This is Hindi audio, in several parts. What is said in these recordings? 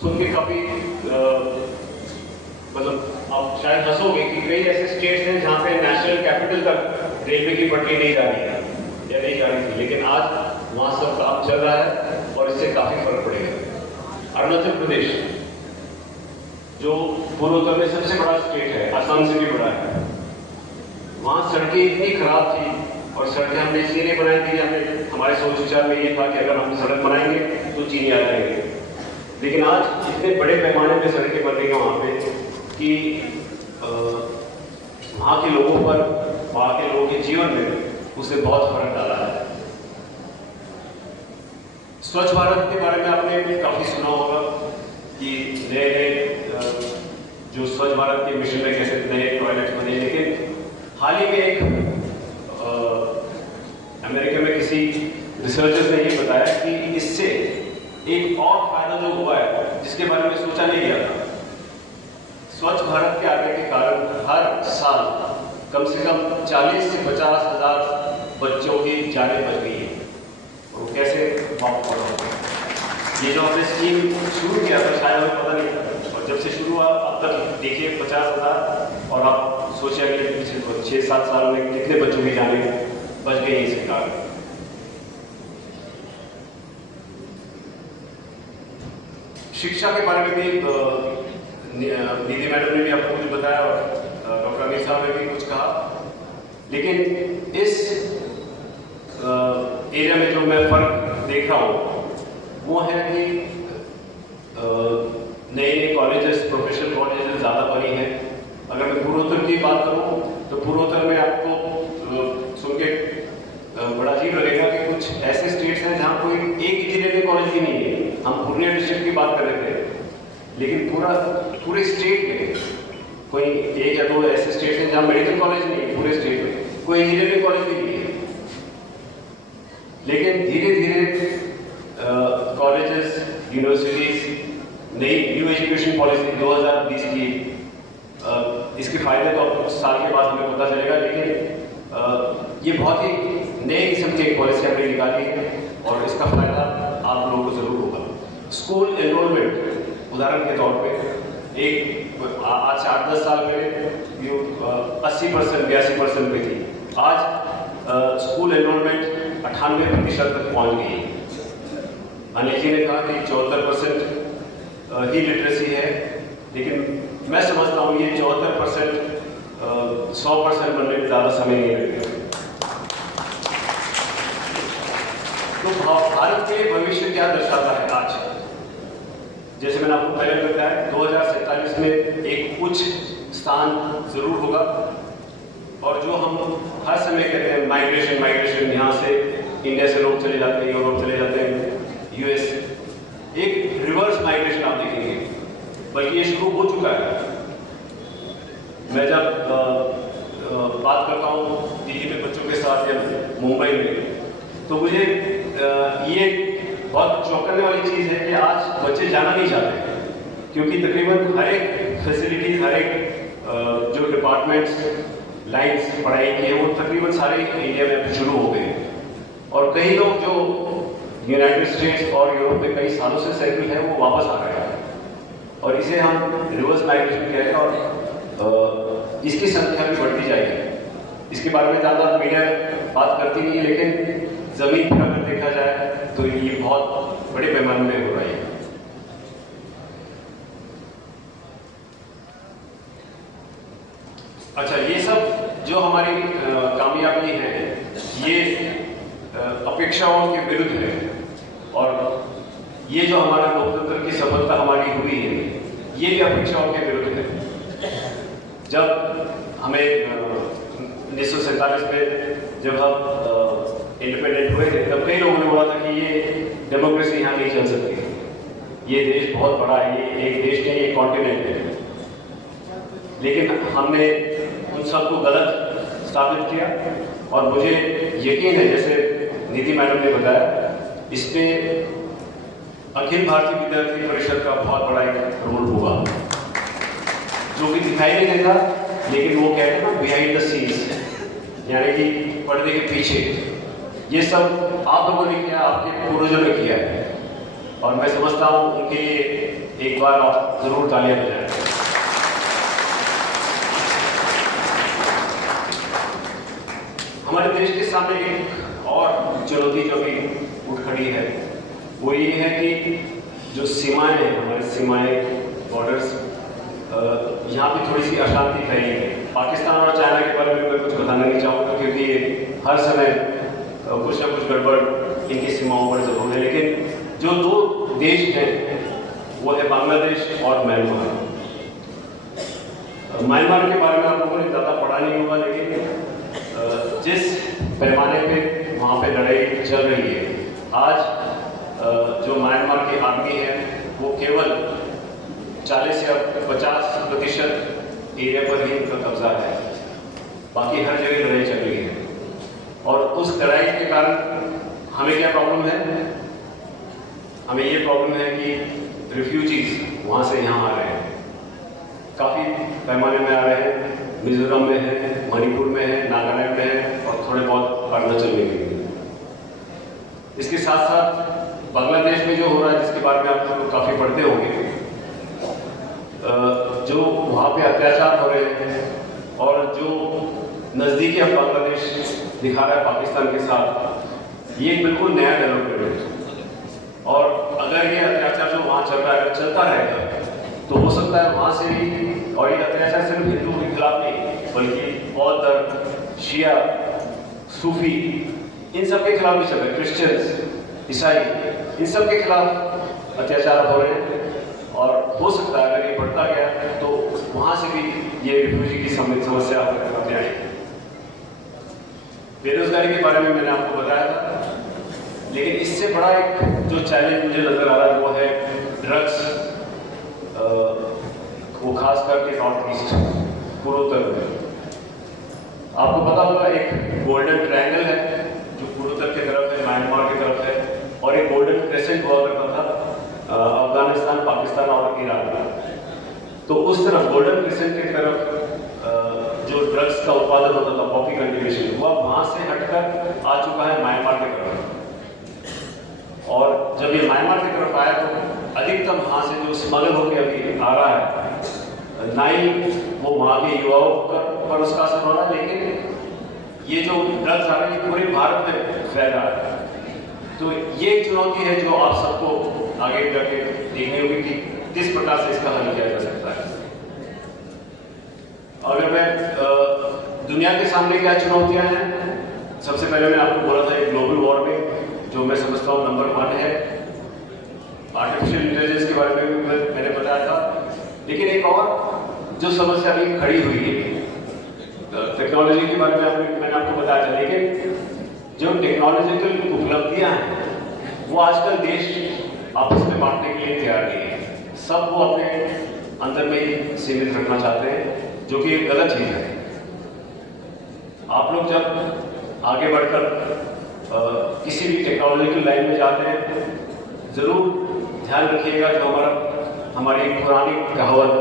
सुन के काफी मतलब आप शायद हंसोगे कि कई ऐसे स्टेट्स हैं जहाँ पे नेशनल कैपिटल तक रेलवे की पटरी नहीं जा रही है या नहीं जा रही थी, लेकिन आज वहाँ सब काम चल रहा है और इससे काफी फर्क पड़ेगा। अरुणाचल प्रदेश जो पूर्वोत्तर में सबसे बड़ा स्टेट है, असम से भी बड़ा है, वहाँ सड़कें इतनी खराब थी और सड़कें हमने इसलिए नहीं बनाई थी, हमें हमारे सोच विचार में ये था कि अगर हम सड़क बनाएंगे तो चीनी आ जाएंगे। लेकिन आज इतने बड़े पैमाने पे सड़कें बन रही हैं वहाँ पे कि वहाँ के लोगों पर, वहाँ के लोगों के जीवन में उसने बहुत फर्क डाला है। स्वच्छ भारत के बारे में आपने काफी सुना होगा कि नए जो स्वच्छ भारत के मिशन में कैसे नए टॉयलेट्स बने, लेकिन हाल ही में एक अमेरिका में किसी रिसर्चर्स ने ये बताया कि इससे एक और फायदा जो हुआ है जिसके बारे में सोचा नहीं गया था। स्वच्छ भारत के आने के कारण हर साल कम से कम 40 से 50 हज़ार बच्चों की जानें बच गई है। और कैसे वापस पड़ा होगा, ये जो हमने स्कीम शुरू किया था शायद हमें पता नहीं था, और जब से शुरू हुआ अब तक देखिए 50,000, और आप सोचिए कि पिछले 6-7 साल में कितने बच्चों की जानें बच गई है इसके कारण। शिक्षा के बारे में भी दीदी मैडम ने भी आपको कुछ बताया और डॉक्टर अमीर साहब ने भी कुछ कहा, लेकिन इस एरिया में जो मैं फर्क देख रहा हूँ वो है कि नए नए कॉलेजेस, प्रोफेशनल कॉलेजेस ज़्यादा बनी हैं। अगर मैं पूर्वोत्तर की बात करूँ तो पूर्वोत्तर में आपको सुन के बड़ा अजीब लगेगा कि कुछ ऐसे स्टेट्स हैं जहाँ कोई एक इंजीनियरिंग कॉलेज भी नहीं है। हम पूर्णिया डिस्ट्रिक्ट की बात कर रहे थे, लेकिन पूरे स्टेट में कोई एक या दो ऐसे स्टेट्स हैं जहाँ मेडिकल कॉलेज नहीं है, पूरे स्टेट में कोई इंजीनियरिंग कॉलेज भी नहीं है। लेकिन धीरे धीरे कॉलेजेस, यूनिवर्सिटीज, नई न्यू एजुकेशन पॉलिसी 2020 की, इसके फायदे तो अब कुछ साल के बाद हमें पता चलेगा, लेकिन ये बहुत ही नए किस्म की एक पॉलिसी हमने निकाली है और इसका फायदा आप लोगों को जरूर होगा। स्कूल एनरोलमेंट उदाहरण के तौर पे एक आज से 8-10 साल पहले 80% 82% पे थी, आज स्कूल एनरोलमेंट 98% तक पहुंच गई है। अनिल जी ने कहा कि 74% ही लिटरेसी है, लेकिन मैं समझता हूँ ये 74% 100% बनने में ज़्यादा समय नहीं लगेगा। तो भारत के भविष्य क्या दर्शाता है आज? जैसे मैंने आपको पहले बताया 2047 में एक उच्च स्थान जरूर होगा, और जो हम हर समय कहते हैं माइग्रेशन, यहाँ से इंडिया से लोग चले जाते हैं, यूरोप चले जाते हैं, यूएस, एक रिवर्स माइग्रेशन आप देखेंगे, बल्कि ये शुरू हो चुका है। मैं जब बात करता हूँ दिल्ली में बच्चों के साथ या मुंबई में, तो मुझे ये बहुत चौंकाने वाली चीज़ है कि आज बच्चे जाना नहीं चाहते, क्योंकि तकरीबन हर एक फैसिलिटीज, हर एक जो डिपार्टमेंट्स, लाइन्स पढ़ाई की है वो तकरीबन सारे इंडिया में शुरू हो गए। और कई लोग जो यूनाइटेड स्टेट्स और यूरोप में कई सालों से सेटल है वो वापस आ रहे हैं, और इसे हम रिवर्स माइग्रेशन कह रहे हैं, और इसकी संख्या भी बढ़ती जाएगी। इसके बारे में ज़्यादा मीडिया बात करती नहीं है, लेकिन जमीन पर अगर देखा जाए तो ये बहुत बड़े पैमाने में हो रही है। अच्छा, ये सब जो हमारी कामयाबी है ये अपेक्षाओं के विरुद्ध है, और ये जो हमारा लोकतंत्र की सफलता हमारी हुई है ये भी अपेक्षाओं के विरुद्ध है। जब हमें 1947 में जब हम इंडिपेंडेंट हुए थे, तब कई लोगों ने बोला था कि ये डेमोक्रेसी यहाँ नहीं चल सकती, ये देश बहुत बड़ा है, ये एक देश नहीं, ये कॉन्टिनेंट है। लेकिन हमने उन सबको गलत साबित किया, और मुझे यकीन है, जैसे नीति मैडम ने बताया, इसमें अखिल भारतीय विद्यार्थी परिषद का बहुत बड़ा एक रोल होगा, जो कि दिखाई नहीं देता, लेकिन वो कहते हैं ना बिहाइंड द सीन्स, यानी कि पर्दे के पीछे। ये सब आप लोगों ने किया, आपके पूर्वजों ने किया है, और मैं समझता हूँ उनके एक बार आप जरूर तालियां बजाएं। हमारे देश के सामने एक और चुनौती जो भी उठ खड़ी है वो ये है कि जो सीमाएं हैं, हमारी सीमाएं, बॉर्डर्स, यहाँ पे थोड़ी सी अशांति फैली है। पाकिस्तान और चाइना के बारे में मैं कुछ बताना नहीं चाहूँगा क्योंकि हर समय कुछ ना कुछ गड़बड़ इनकी सीमाओं पर जरूर है, लेकिन जो दो देश हैं वो है बांग्लादेश और म्यांमार। म्यांमार के बारे में आप लोगों ने ज़्यादा पढ़ा नहीं होगा, लेकिन जिस पैमाने पे वहाँ पे लड़ाई चल रही है आज, जो म्यांमार की आर्मी है वो केवल 40 या 50% एरिया पर ही उनका कब्जा है, बाकी हर जगह लड़ाई चल रही है। और उस लड़ाई के कारण हमें क्या प्रॉब्लम है? हमें ये प्रॉब्लम है कि रिफ्यूजीज वहाँ से यहाँ आ रहे हैं, काफ़ी पैमाने में आ रहे हैं। मिजोरम में है, मणिपुर में है, नागालैंड में है और थोड़े बहुत अरुणाचल में भी है। इसके साथ साथ बांग्लादेश में जो हो रहा है, जिसके बारे में आप लोग काफ़ी पढ़ते होंगे, जो वहाँ पे अत्याचार हो रहे हैं और जो नज़दीकी अब बांग्लादेश दिखा रहा है पाकिस्तान के साथ, ये बिल्कुल नया डेवलपमेंट है। और अगर ये अत्याचार जो वहाँ चल रहा है चलता रहेगा तो हो सकता है वहाँ से भी, और ये अत्याचार सिर्फ हिंदू के खिलाफ नहीं बल्कि बौद्ध, शिया, सूफी, इन सब के खिलाफ भी चल रहे हैं, क्रिश्चियंस, ईसाई, इन सब के खिलाफ अत्याचार हो रहे हैं। और हो सकता है अगर ये बढ़ता गया तो वहाँ से भी ये रिफ्यूजी की समस्या सामने आएगी। बेरोजगारी के बारे में मैंने आपको बताया था, लेकिन इससे बड़ा एक जो चैलेंज मुझे नजर आ रहा है वो है ड्रग्स, वो खास करके नॉर्थ ईस्ट, पूर्वोत्तर में। आपको पता होगा एक गोल्डन ट्रायंगल है जो पूर्वोत्तर की तरफ है, म्यांमार की तरफ है, और एक गोल्डन क्रेसेंट हुआ करता था अफगानिस्तान, पाकिस्तान और ईरान में। तो उस तरफ गोल्डन क्रेसेंट की तरफ जो ड्रग्स का उत्पादन होता था, पॉपी कल्टीवेशन, हुआ वहां से हटकर आ चुका है म्यांमार की तरफ। और जब ये म्यांमार की तरफ आया तो अधिकतम वहां से जो स्मगल होकर अभी आ रहा है, ना ही वो वहां के युवाओं पर उसका असर हो रहा है, लेकिन ये जो ड्रग्स आ रहे हैं पूरे भारत में फैल रहा है। तो ये एक चुनौती है जो आप सबको आगे जाके देखनी होगी कि किस प्रकार से इसका हल किया जा सकता है। अगर मैं दुनिया के सामने क्या चुनौतियां हैं, सबसे पहले मैंने आपको बोला था एक ग्लोबल वार्मिंग जो मैं समझता हूँ नंबर 1 है। आर्टिफिशियल इंटेलिजेंस के बारे में भी मैंने बताया था, लेकिन एक और जो समस्या अभी खड़ी हुई है टेक्नोलॉजी के बारे में मैंने आपको बताया था, लेकिन जो टेक्नोलॉजिकल उपलब्धियां हैं वो आजकल देश आपस में बांटने के लिए तैयार नहीं है। सब वो अपने अंदर में ही सीमित रखना चाहते हैं, जो कि एक गलत चीज है। आप लोग जब आगे बढ़कर किसी भी टेक्नोलॉजिकल लाइन में जाते हैं, जरूर ध्यान रखिएगा जो हमारी पुरानी कहावत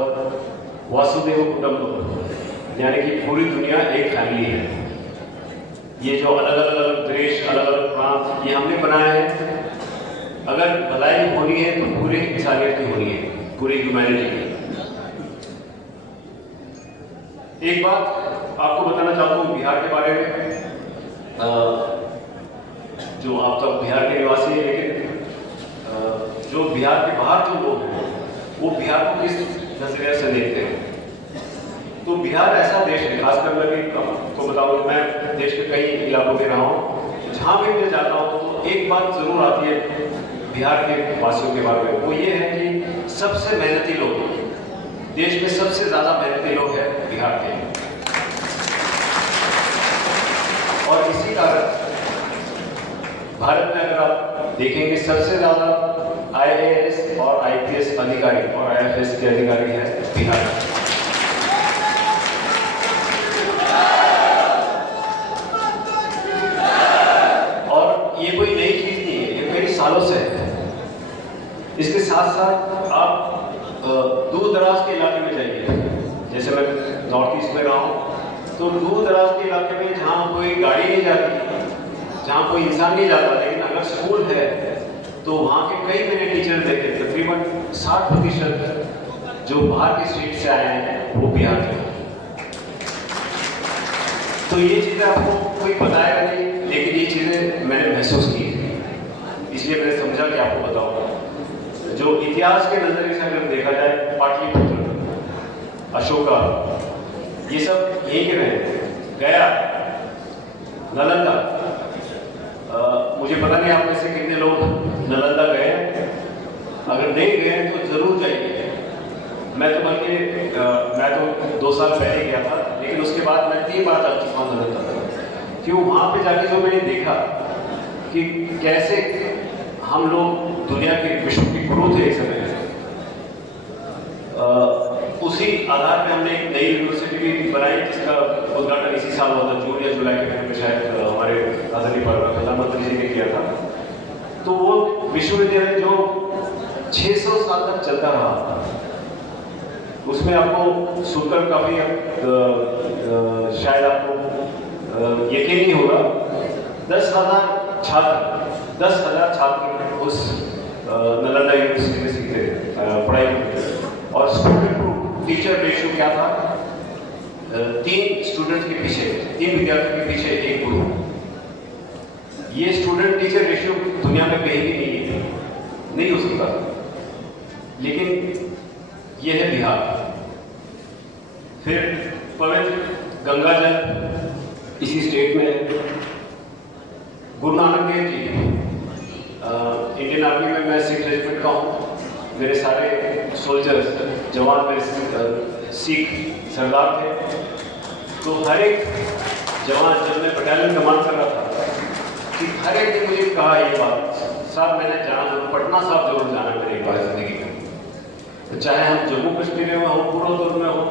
वासुदेव कुटुंबकम, यानी कि पूरी दुनिया एक फैमिली है। ये जो अलग अलग देश, अलग अलग प्रांत ये हमने बनाए हैं, अगर भलाई होनी है तो पूरे इंसानियत की होनी है, पूरी ह्यूमैनिटी की। एक बात आपको बताना चाहता हूँ बिहार के बारे में। जो आप तो बिहार के निवासी हैं, लेकिन जो बिहार के बाहर जो लोग हैं वो बिहार को किस नजरिए से देखते हैं। तो बिहार ऐसा देश है, खासकर मैं भी आपको बताऊँ, मैं देश के कई इलाकों में रहा हूँ, जहाँ भी मैं जाता हूँ तो एक बात जरूर आती है बिहार के वासियों के बारे में, वो ये है कि सबसे मेहनती लोग, देश में सबसे ज्यादा मेहनती लोग हैं बिहार के। और इसी कारण भारत में अगर आप देखेंगे सबसे ज्यादा IAS और IPS अधिकारी और IFS के अधिकारी हैं बिहार में। और ये कोई नई चीज नहीं है, ये कई सालों से है। इसके साथ साथ आप दूर दराज के इलाके में जाइए, जैसे मैं नॉर्थ ईस्ट में रहा हूँ, तो दूर दराज के इलाके में जहाँ कोई गाड़ी नहीं जाती, जहाँ कोई इंसान नहीं जाता, लेकिन अगर स्कूल है तो वहाँ के कई मैंने टीचर देखे, तकरीबन 60% जो बाहर के स्टेट से आए हैं वो बिहार के। तो ये चीज़ें आपको कोई बताएगा नहीं, लेकिन ये चीज़ें मैंने महसूस की है, इसलिए मैंने समझा कि आपको बताऊंगा। जो इतिहास के नज़रिए से अगर देखा जाए, पाटलिपुत्र, अशोका, ये सब यहीं के रहे। गया, नालंदा, मुझे पता नहीं आप में से कितने लोग नालंदा गए, अगर नहीं गए तो जरूर जाइए। मैं तो 2 साल पहले गया था, लेकिन उसके बाद मैं 3 बार जा चुका हूँ नालंदा। क्यों? वहाँ पे जाके जो मैंने देखा कि कैसे हम लोग दुनिया के विश्व के गुरु थे इस समय, उसी आधार पे हमने एक नई यूनिवर्सिटी भी बनाई, जिसका उद्घाटन इसी साल हुआ था, जून या जुलाई के महीने में, शायद हमारे आदरणीय प्रधानमंत्री जी ने किया था। तो वो विश्वविद्यालय जो 600 साल तक चलता रहा, उसमें आपको सुनकर काफी शायद आपको यकीन नहीं होगा, 10,000 छात्र उस नालंदा यूनिवर्सिटी में सीखते पढ़ाई करते। और स्टूडेंट टू टीचर रेशियो क्या था? 3 स्टूडेंट के पीछे, 3 विद्यार्थियों के पीछे 1 गुरु। ये स्टूडेंट टीचर रेशियो दुनिया में कहीं भी नहीं हो सकता, लेकिन ये है बिहार। फिर पवित्र गंगा जल इसी स्टेट में है। गुरु नानक देव जी, इंडियन आर्मी में मैं सिख रेजिमेंट का हूँ। मेरे सारे सोल्जर्स, जवान मेरे सिख सरदार थे। तो हर एक जवान, जब मैं बटालियन कमांड कर रहा था, कि हर एक ने मुझे कहा ये बात, साहब मैंने जाना, पटना साहब जरूर जाना मेरे एक बार जिंदगी में, तो चाहे हम जम्मू कश्मीर में हो, पूर्वोत्तर में हो।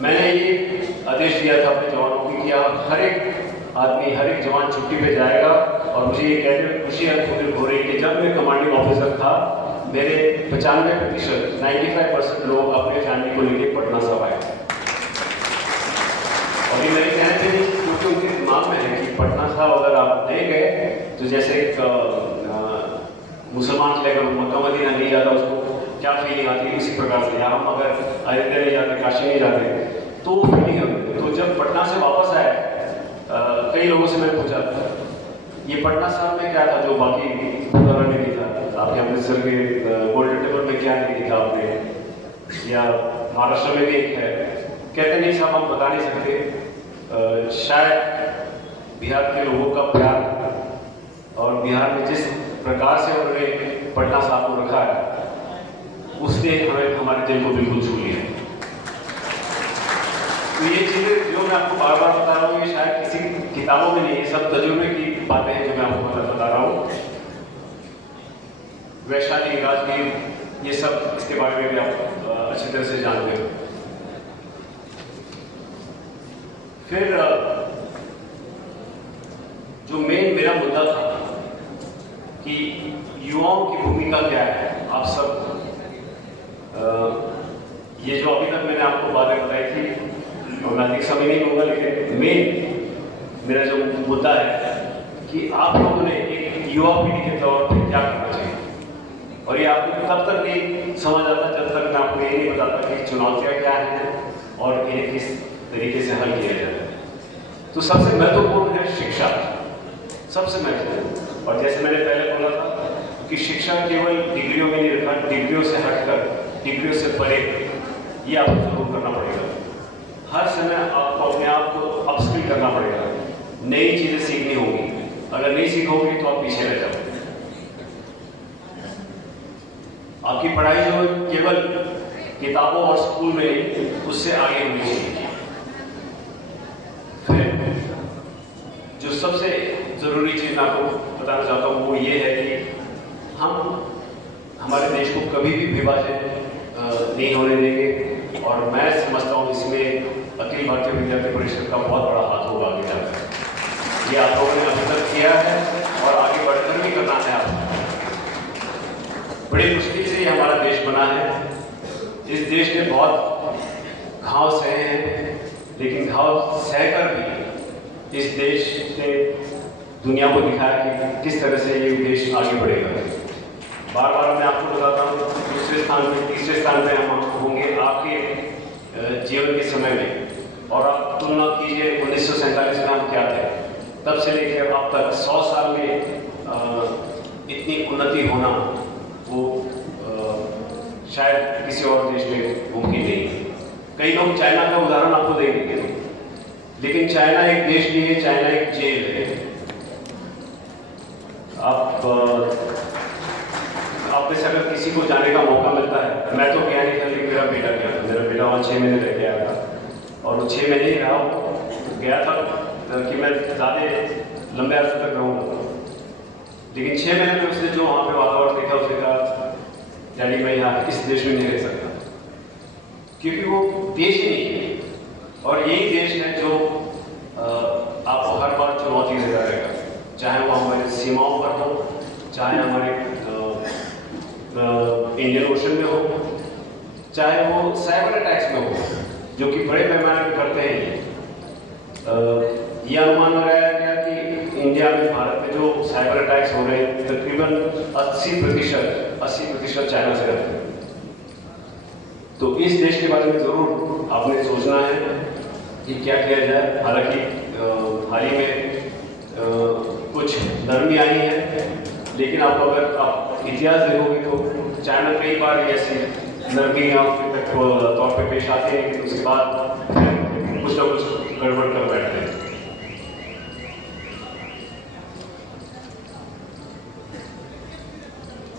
मैंने ये आदेश दिया था अपने जवानों को कि आप हर एक आदमी, हर एक जवान छुट्टी पे जाएगा। और मुझे ये कहते हुए खुशी हो रही कि जब मैं कमांडिंग ऑफिसर था, मेरे 95%, 95% लोग अपने फैमिली को लेकर पटना साहब आए। और ये मेरे कहने थे क्योंकि उनके दिमाग में है कि पटना साहब अगर आप नहीं गए तो जैसे एक मुसलमान के लिए अगर मक्का मदीना नहीं जाता उसको क्या फीलिंग आती है, इसी प्रकार से हम अगर अयोध्या नहीं जाते, काशी नहीं जाते तो फीलिंग है। तो जब पटना से वापस आए, कई लोगों से मैंने पूछा ये पटना साहब में क्या था जो बाकी गुरुद्वारा में नहीं था, आपने अमृतसर के गोल्डन टेम्पल में क्या नहीं दिखा आपने, या महाराष्ट्र में भी एक है। कहते नहीं साहब हम बता नहीं सकते, शायद बिहार के लोगों का प्यार और बिहार में जिस प्रकार से उन्होंने पटना साहब को रखा है, उसने हमें हमारे दिल को बिल्कुल छू लिया। तो ये चीज़ें जो मैं आपको बार बार बता रहा हूँ, ये शायद किसी किताबों में नहीं, ये सब तजुर्बे की बातें हैं जो मैं आपको बता रहा हूँ। वैशाली, राजगीर, ये सब इसके बारे में भी आप अच्छी तरह से जानते हो। फिर जो मेरा मुद्दा था कि युवाओं की भूमिका क्या है, आप सब ये जो अभी तक मैंने आपको बातें बताई थी, और मैं अधिक समय नहीं लूँगा, लेकिन मेरा जो मुद्दा है कि आप लोगों ने एक युवा पीढ़ी के तौर पर क्या करना चाहिए। और ये आपको तब तक नहीं समझ आता जब तक मैं आपको ये नहीं बताता कि चुनौतियाँ क्या हैं और इन्हें किस तरीके से हल किया जाए। तो सबसे महत्वपूर्ण है शिक्षा, सबसे महत्वपूर्ण। और जैसे मैंने पहले बोला था कि शिक्षा केवल डिग्रियों में नहीं रखा, डिग्रियों से हटकर, डिग्रियों से परे, ये आपको जरूर करना पड़ेगा। हर समय आपको अपने आप को अपस्किल करना पड़ेगा, नई चीजें सीखनी होगी। अगर नहीं सीखोगे तो आप पीछे रह जाओगे। आपकी पढ़ाई जो केवल किताबों और स्कूल में नहीं, उससे आगे होनी चाहिए। फिर जो सबसे जरूरी चीज मैं आपको बताना चाहता हूँ वो ये है कि हम हमारे देश को कभी भी विभाजित नहीं होने देंगे। और मैं समझता हूँ इसमें अखिल भारतीय विद्यार्थी परिषद का बहुत बड़ा हाथ होगा आगे जाकर। ये आप लोगों ने अभी तक किया है और आगे बढ़कर भी करना है। आप बड़ी मुश्किल से हमारा देश बना है। इस देश ने बहुत घाव सहे हैं, लेकिन घाव सहकर भी इस देश ने दुनिया को दिखाया कि किस तरह से ये देश आगे बढ़ेगा। बार बार मैं आपको आपको बताता हूँ, दूसरे स्थान पे, तीसरे स्थान पे हम होंगे आपके जीवन के समय में। और आप तुलना कीजिए 1947 में हम क्या थे, तब से लेकर अब तक 100 साल में इतनी उन्नति होना वो शायद किसी और देश में मुमकिन नहीं है। कई लोग चाइना का उदाहरण आपको देंगे, लेकिन चाइना एक देश नहीं है, चाइना एक जेल है। आप में से अगर किसी को जाने का मौका मिलता है, मैं तो गया नहीं था, लेकिन मेरा बेटा गया था। मेरा बेटा वहाँ 6 महीने रह गया था, और वो 6 महीने ही रहा, गया था कि मैं ज़्यादा लंबे अर्से तक रहूँगा। लेकिन 6 महीने में उसने जो वहाँ पे वातावरण देखा, उसने कहा डैडी मैं यहाँ इस देश में नहीं रह सकता, क्योंकि वो देश ही नहीं है। और यही देश है जो आपको हर बार चुनौती देता रहेगा, चाहे वो हमारे सीमाओं पर हो, चाहे हमारे इंडियन ओशन में हो, चाहे वो साइबर अटैक्स में हो, जो कि बड़े पैमाने पर करते हैं। ये अनुमान लगाया गया कि इंडिया में, भारत में जो साइबर अटैक्स हो रहे हैं, तकरीबन 80% चाइना से रहते हैं। तो इस देश के बारे में जरूर आपने सोचना है कि क्या किया जाए। हालांकि हाल ही में कुछ नरमी आई है, लेकिन आप अगर आप इतिहास देखोगे तो चाइना कई बार ऐसी नरमियाँ तौर पे पेश आती है, लेकिन उसके बाद कुछ ना कुछ गड़बड़ कर बैठते हैं।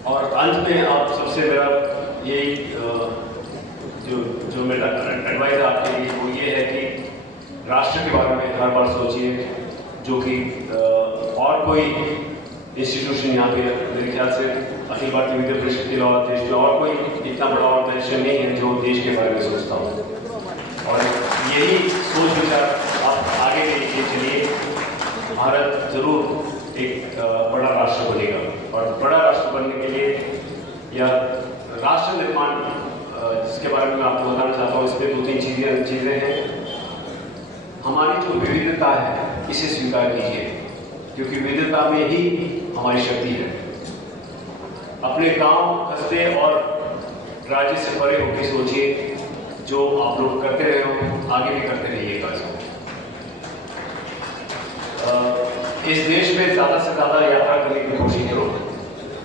और अंत में आप सबसे मेरा यही जो मेरा एडवाइस आपके लिए वो ये है कि राष्ट्र के बारे में हर बार सोचिए, जो कि और कोई इंस्टीट्यूशन यहाँ पे मेरे ख्याल से अखिल भारतीय विद्या परिषद के अलावा देश में और कोई इतना बड़ा ऑर्गेनाइजेशन नहीं है जो देश के बारे में सोचता हो। और यही सोच विचार आप आगे लेके चलिए, भारत जरूर एक बड़ा राष्ट्र बनेगा। और बड़ा राष्ट्र बनने के लिए या राष्ट्र निर्माण जिसके बारे में मैं आपको बताना चाहता हूँ, इसमें 2-3 चीज़ें हैं। हमारी जो विविधता है इसे स्वीकार कीजिए, क्योंकि विविधता में ही हमारी शक्ति है। अपने गांव, कस्बे और राज्य से परे होकर सोचिए, जो आप लोग करते रहे हो आगे भी करते रहिएगा इसको। इस देश में ज़्यादा से ज़्यादा यात्रा करने की कोशिश करो।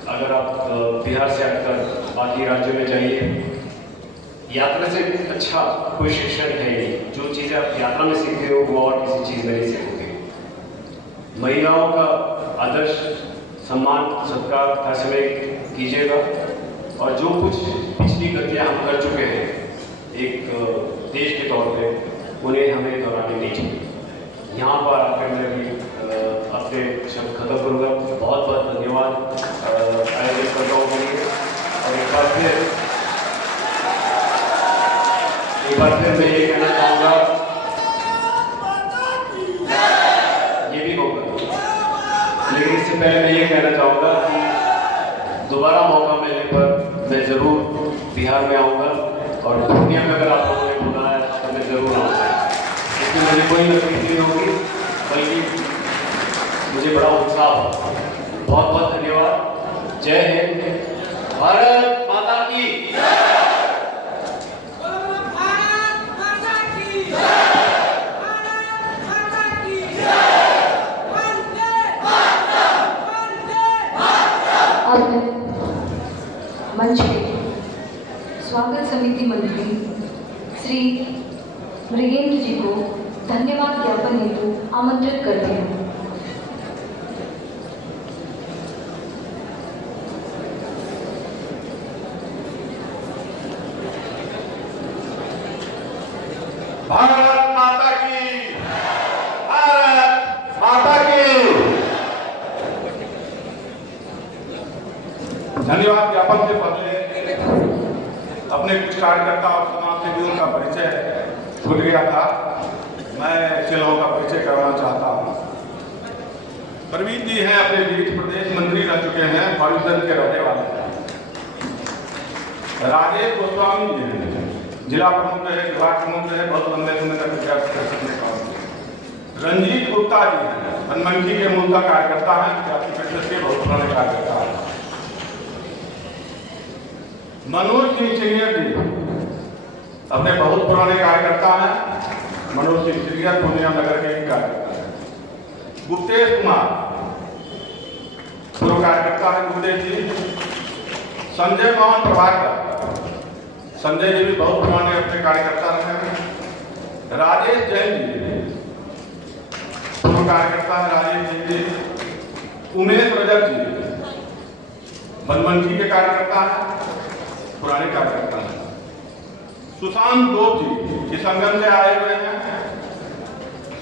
अगर आप बिहार से हटकर बाकी राज्यों में जाइए, यात्रा से अच्छा कोई शिक्षण है नहीं। जो चीज़ें आप यात्रा में सीखते हो वो और किसी चीज़ में नहीं सीखोगे। महिलाओं का आदर्श सम्मान, सत्कार हर समय कीजिएगा, और जो कुछ पिछली गलतियां हम कर चुके हैं एक देश के तौर पे, उन्हें हमें दोहरानी नहीं चाहिए। यहाँ पर आकर मैं भी अपने शब्द खत्म करूँगा। बहुत बहुत धन्यवाद आयोजन करताओं के लिए। और एक बार फिर मैं ये कहना चाहूँगा, ये भी होगा, लेकिन इससे पहले मैं ये कहना चाहूँगा कि दोबारा मौका मिलने पर मैं ज़रूर बिहार में आऊँगा, और दुनिया में अगर आप लोगों ने बुलाया तो मैं ज़रूर आऊँगा। इसमें मुझे कोई तकलीफ नहीं होगी, बल्कि मुझे बड़ा उत्साह होगा। बहुत बहुत धन्यवाद। जय हिंद। भारत माता की मंच पे स्वागत समिति मंत्री श्री मृगेंद्र जी को धन्यवाद ज्ञापन हेतु आमंत्रित करते हैं। भारत माता की, भारत माता की। धन्यवाद ज्ञापन से पहले अपने कुछ कार्यकर्ता और समाज सेवियों का परिचय भूल गया था। मैं ऐसे लोगों का परिचय करवाना चाहता हूँ। प्रवीण जी हैं, अपने बीच प्रदेश मंत्री रह चुके हैं, फॉर्चून के रहने वाले हैं। राजेश गोस्वामी जी हैं, जिला प्रमुख रहे, विभाग प्रमुख रहे, बहुत लंबे समय तक विद्यार्थी। रंजीत गुप्ता जी हैं, बनमनखी के मूलतः कार्यकर्ता हैं, विद्यार्थी परिषद के बहुत पुराने कार्यकर्ता हैं। मनोज सिंह सीनियर जी अपने बहुत पुराने कार्यकर्ता हैं। मनोज सिंह सीनियर पूर्णिया नगर के ही कार्यकर्ता हैं। गुप्तेश कुमार पूर्व कार्यकर्ता है गुप्तेश जी। संजय मोहन प्रभाकर, संजय जी भी बहुत पुराने अपने कार्यकर्ता रहे हैं। राजेश जैन जी पूर्व कार्यकर्ता है राजेश जैन जी। उमेश रजक जी बनमनखी के कार्यकर्ता है, पुराने कार्यकर्ता हैं। सुशांत गोप जी किशनगंज से आए हुए हैं,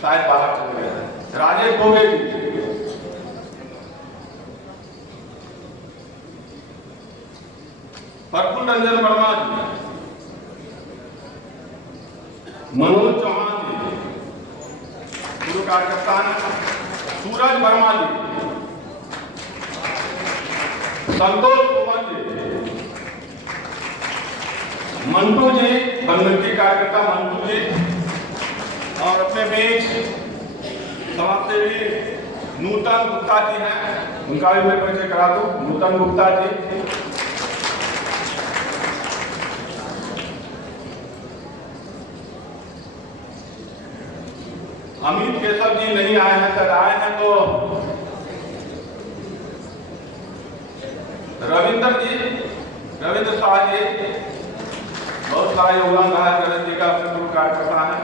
शायद बाहर चले गए हैं। राजेश गोबे जी, प्रफुल्ल रंजन वर्मा जी, मनोज चौहान जी पूर्व कार्यकर्ता हैं। सूरज वर्मा जी, संतोष कुमार जी, मंटू जी बनमनखी कार्यकर्ता मंटू जी, और अपने बीच समाजसेवी नूतन गुप्ता जी हैं, उनका भी मैं परिचय करा दूं। नूतन गुप्ता जी अमित केशव जी नहीं आए हैं, सर आए हैं तो रविंद्र जी, रविंद्र शाह जी बहुत सारा योगदान रहा है। रविंद्र जी का अपने पूर्व कार्यकर्ता है।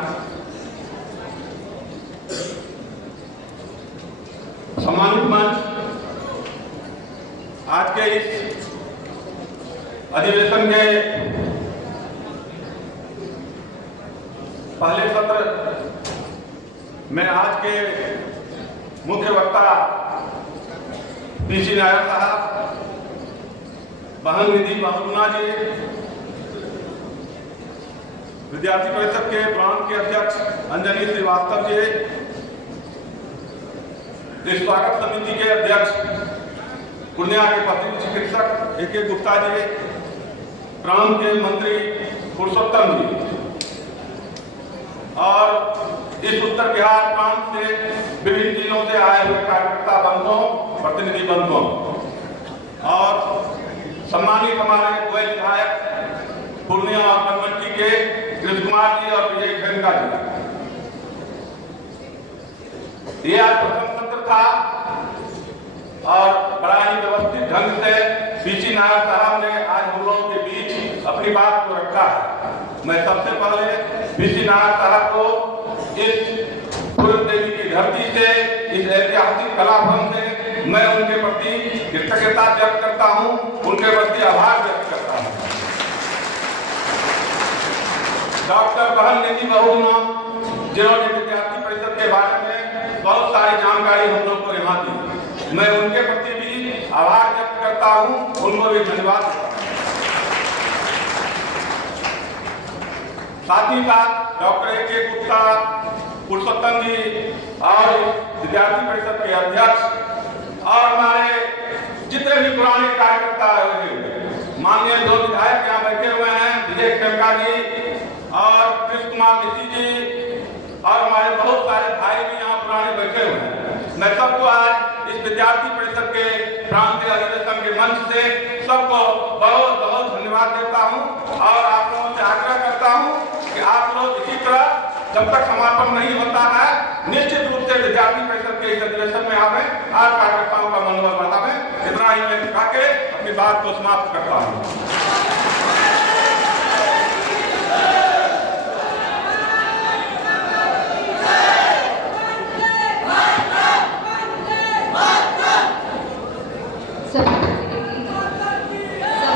सम्मानित मंच, आज के इस अधिवेशन के पहले सत्र में आज के मुख्य वक्ता पीसी नायर साहब, बहन निधि बहुगुणा जी, विद्यार्थी परिषद के प्रांत के अध्यक्ष अंजनी श्रीवास्तव जी, स्वागत समिति के अध्यक्ष पूर्णिया के प्रसिद्ध चिकित्सक ए.के. गुप्ता जी, प्रांत के मंत्री पुरुषोत्तम जी, और इस उत्तर बिहार प्रांत से विभिन्न जिलों से आए हुए कार्यकर्ता बंधुओं, प्रतिनिधि बंधुओं, और सम्मानित हमारे गोयल विधायक पूर्णिया और बनमनखी के कृष्ण कुमार जी और विजय खनका जी। ये आज प्रथम सत्र था और बड़ा ही व्यवस्थित ढंग से पीसी नायर साहब ने आज हम लोगों के बीच अपनी बात को रखा है। मैं सबसे पहले पीसी नायर साहब को इस पूर्व देवी की धरती से, इस ऐतिहासिक कला भवन से मैं उनके प्रति कृतज्ञता व्यक्त करता हूं, उनके प्रति आभार व्यक्त करता हूं। डॉक्टर बहन निधि बहुगुणा जिन्होंने विद्यार्थी परिषद के बारे में बहुत सारी जानकारी हम लोग को यहाँ दी, मैं उनके प्रति भी आभार व्यक्त करता हूँ, उनको भी धन्यवाद देता हूँ। साथ ही साथ डॉक्टर ए.के. गुप्ता, पुरुषोत्तम जी और विद्यार्थी परिषद के अध्यक्ष और हमारे जितने भी पुराने कार्यकर्ता हुए, माननीय दो विधायक यहाँ बैठे हुए हैं, विजय खनका जी और कृष्ण कुमार मिश्री जी, और हमारे बहुत सारे भाई भी यहाँ पुराने बैठे हुए हैं। मैं सबको आज इस विद्यार्थी परिषद के प्रांतीय अधिवेशन के मंच से सबको बहुत बहुत धन्यवाद देता हूँ और आप लोगों से आग्रह करता हूँ कि आप लोग इसी तरह जब तक समापन नहीं होता है निश्चित रूप से विद्यार्थी परिषद के इस अधिवेशन में आवे और कार्यकर्ताओं का मनोबल बढ़ावे। इतना ही मैं कह के अपनी बात को समाप्त करता हूँ। सभी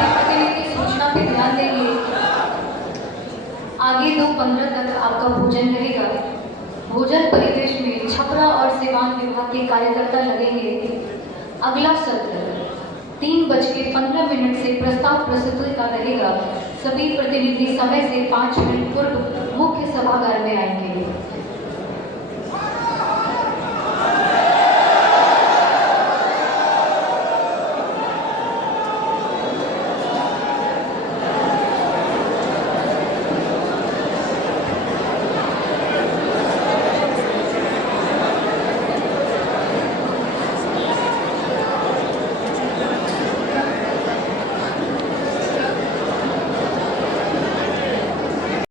प्रतिनिधि सूचना पे ध्यान देंगे। आगे 2:15 तक आपका भोजन रहेगा। भोजन परिवेश में छपरा और सिवान विभाग के कार्यकर्ता लगेंगे। अगला सत्र 3:15 से प्रस्ताव प्रस्तुति का रहेगा। सभी प्रतिनिधि समय से 5 मिनट पूर्व मुख्य सभागार में आएंगे।